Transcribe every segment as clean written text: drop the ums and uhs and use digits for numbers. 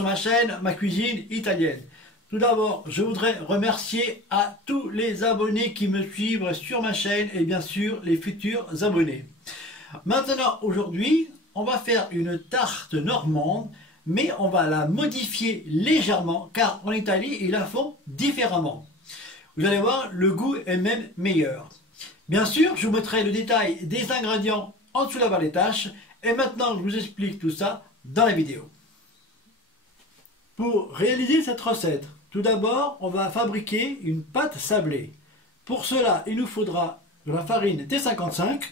sur ma chaîne Ma Cuisine Italienne. Tout d'abord, je voudrais remercier à tous les abonnés qui me suivent sur ma chaîne et bien sûr les futurs abonnés. Maintenant, aujourd'hui, on va faire une tarte normande, mais on va la modifier légèrement car en Italie, ils la font différemment. Vous allez voir, le goût est même meilleur. Bien sûr, je vous mettrai le détail des ingrédients en dessous de la barre des tâches. Et maintenant, je vous explique tout ça dans la vidéo. Pour réaliser cette recette, tout d'abord, on va fabriquer une pâte sablée. Pour cela, il nous faudra de la farine T55,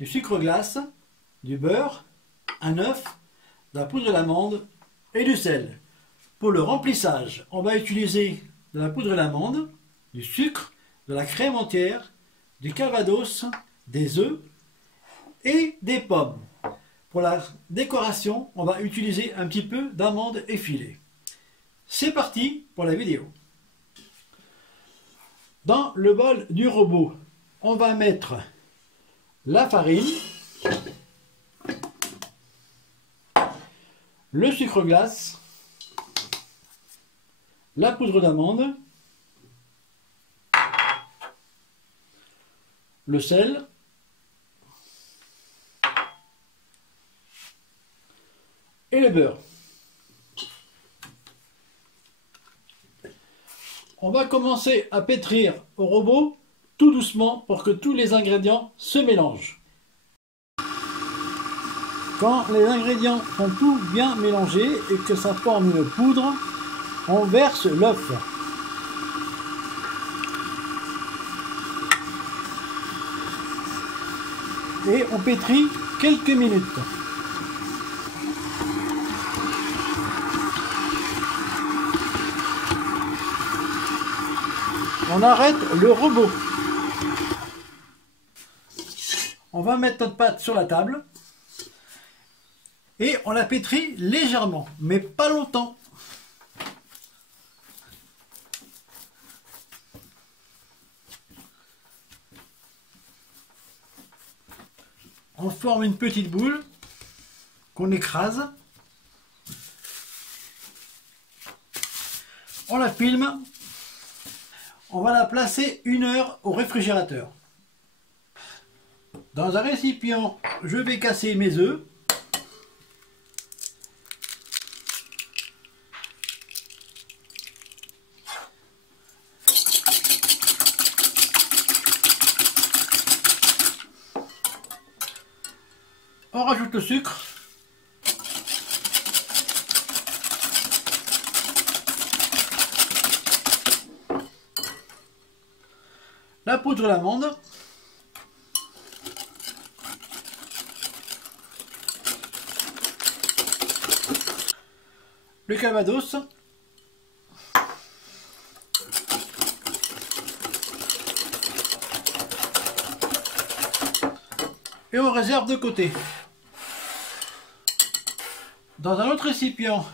du sucre glace, du beurre, un œuf, de la poudre d'amande et du sel. Pour le remplissage, on va utiliser de la poudre d'amande, du sucre, de la crème entière, du calvados, des œufs et des pommes. Pour la décoration, on va utiliser un petit peu d'amandes effilées. C'est parti pour la vidéo. Dans le bol du robot, on va mettre la farine, le sucre glace, la poudre d'amande, le sel, et le beurre. On va commencer à pétrir au robot tout doucement pour que tous les ingrédients se mélangent. Quand les ingrédients sont tout bien mélangés et que ça forme une poudre, on verse l'œuf. Et on pétrit quelques minutes. On arrête le robot. On va mettre notre pâte sur la table et on la pétrit légèrement, mais pas longtemps. On forme une petite boule qu'on écrase. On la filme. On va la placer 1 heure au réfrigérateur. Dans un récipient, je vais casser mes œufs. On rajoute le sucre. La poudre d'amande. Le calvados. Et on réserve de côté. Dans un autre récipient,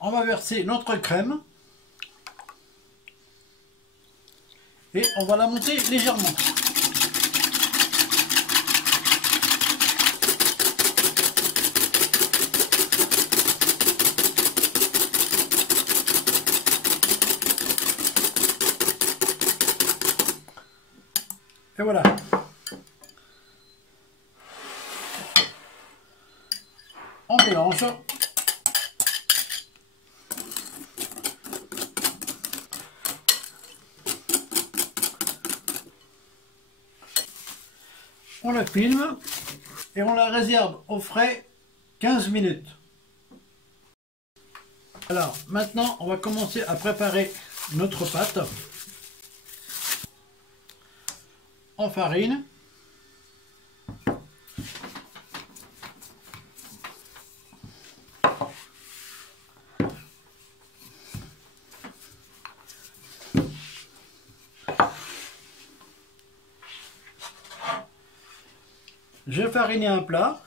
on va verser notre crème. Et on va la monter légèrement. Et voilà. On mélange. On la filme et on la réserve au frais 15 minutes. Alors maintenant on va commencer à préparer notre pâte. On farine. Je vais fariner un plat.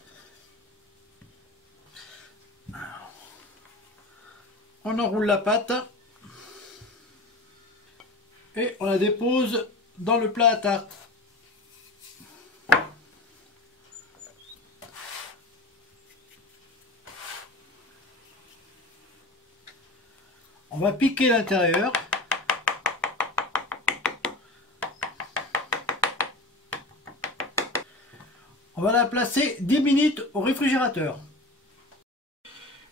On enroule la pâte et on la dépose dans le plat à tarte. On va piquer l'intérieur. On va la placer 10 minutes au réfrigérateur.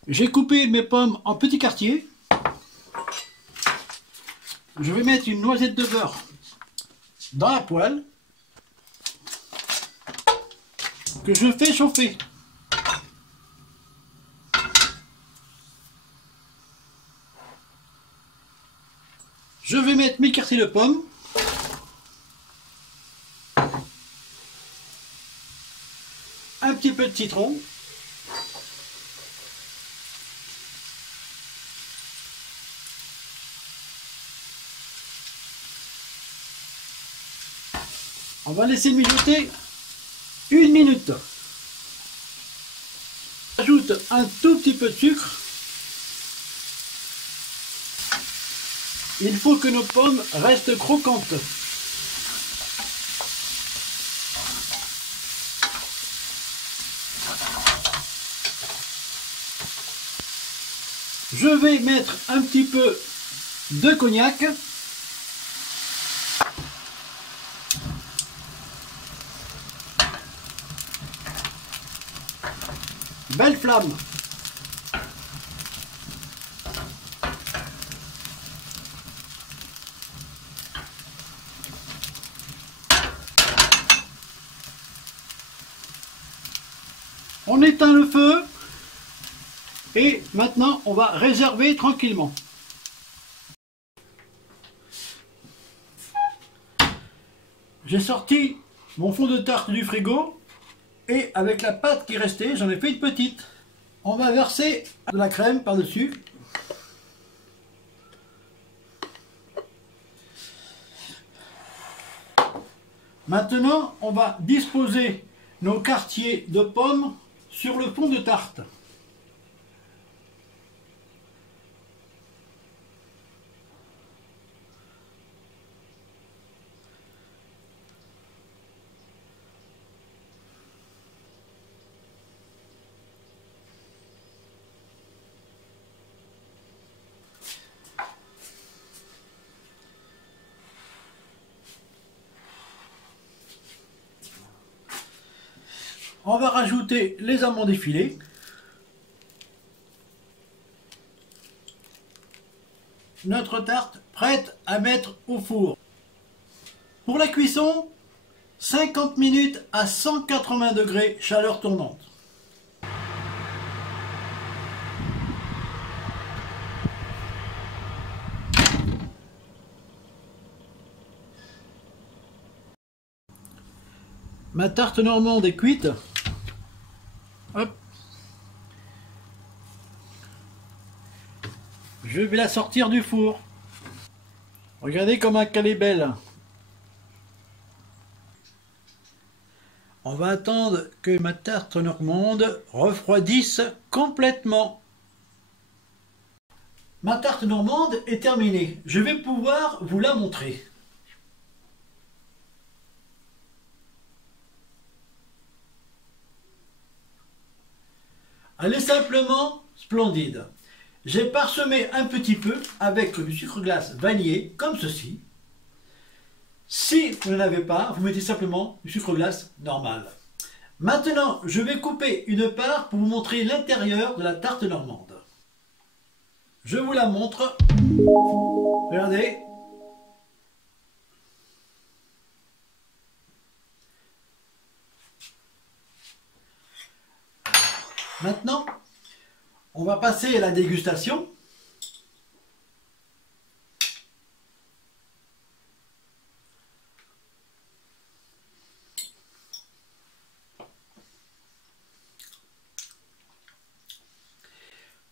J'ai coupé mes pommes en petits quartiers. Je vais mettre une noisette de beurre dans la poêle que je fais chauffer. Je vais mettre mes quartiers de pommes. Un petit peu de citron. On va laisser mijoter 1 minute. J'ajoute un tout petit peu de sucre. Il faut que nos pommes restent croquantes. Je vais mettre un petit peu de cognac. Belle flamme. On éteint le feu et maintenant on va réserver tranquillement. J'ai sorti mon fond de tarte du frigo et avec la pâte qui restait, j'en ai fait une petite. On va verser de la crème par-dessus. Maintenant, on va disposer nos quartiers de pommes sur le fond de tarte. On va rajouter les amandes effilées. Notre tarte prête à mettre au four. Pour la cuisson, 50 minutes à 180 degrés, chaleur tournante. Ma tarte normande est cuite. Hop. Je vais la sortir du four. Regardez comment elle est belle. On va attendre que ma tarte normande refroidisse complètement. Ma tarte normande est terminée. Je vais pouvoir vous la montrer. Elle est simplement splendide. J'ai parsemé un petit peu avec du sucre glace vanillé, comme ceci. Si vous n'en avez pas, vous mettez simplement du sucre glace normal. Maintenant, je vais couper une part pour vous montrer l'intérieur de la tarte normande. Je vous la montre. Regardez. Maintenant, on va passer à la dégustation.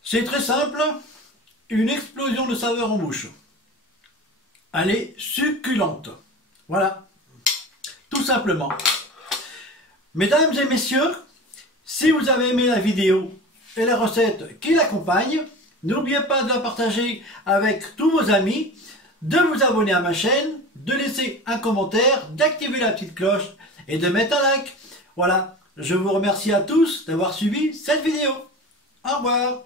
C'est très simple, une explosion de saveur en bouche. Elle est succulente. Voilà, tout simplement. Mesdames et messieurs, si vous avez aimé la vidéo et la recette qui l'accompagne, n'oubliez pas de la partager avec tous vos amis, de vous abonner à ma chaîne, de laisser un commentaire, d'activer la petite cloche et de mettre un like. Voilà, je vous remercie à tous d'avoir suivi cette vidéo. Au revoir.